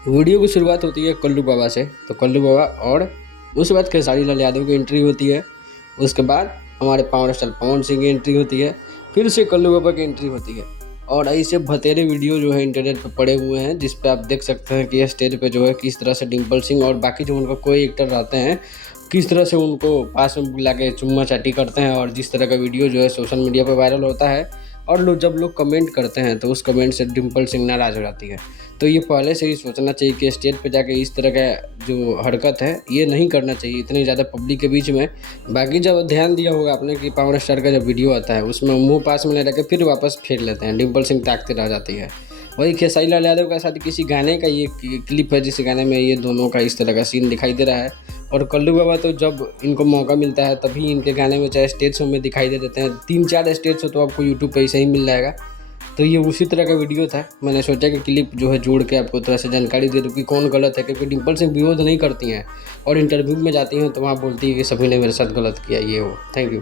Video की शुरुआत होती है कल्लू बाबा से। तो कल्लू बाबा और उसके बाद खेसारी लाल यादव की एंट्री होती है। उसके बाद हमारे पावर स्टार पवन सिंह की एंट्री होती है। फिर से कल्लू बाबा की एंट्री होती है। और ऐसे बतेरे वीडियो जो है इंटरनेट पर पड़े हुए हैं, जिस पे आप देख सकते हैं कि स्टेज पे जो है किस तरह से डिम्पल सिंह और बाकी जो उनका कोई एक्टर रहते हैं किस तरह से उनको पास में बुला के चुम्मा चाटी करते हैं। और जिस तरह का वीडियो जो है सोशल मीडिया पर वायरल होता है और जब लोग कमेंट करते हैं तो उस कमेंट से डिम्पल सिंह नाराज़ हो जाती है। तो ये पहले से ही सोचना चाहिए कि स्टेज पे जाके इस तरह का जो हरकत है ये नहीं करना चाहिए इतनी ज़्यादा पब्लिक के बीच में। बाकी जब ध्यान दिया होगा आपने कि पावर स्टार का जब वीडियो आता है उसमें मुंह पास में ले रख के फिर वापस फेर लेते हैं, डिम्पल सिंह ताकते रह जाती है। वही खेसारी लाल यादव का साथ किसी गाने का ये क्लिप है जिस गाने में ये दोनों का इस तरह का सीन दिखाई दे रहा है। और कल्लू बाबा तो जब इनको मौका मिलता है तभी इनके गाने में चाहे स्टेज शो में दिखाई दे देते हैं। 3-4 स्टेज शो तो आपको यूट्यूब पे ऐसे ही मिल जाएगा। तो ये उसी तरह का वीडियो था। मैंने सोचा कि क्लिप जो है जोड़ के आपको थोड़ा सा जानकारी दे दूँ कि कौन गलत है, क्योंकि डिम्पल सिंह विरोध नहीं करती हैं और इंटरव्यू में जाती हैं तो वहाँ बोलती है कि सभी ने मेरे साथ गलत किया ये वो। Thank you.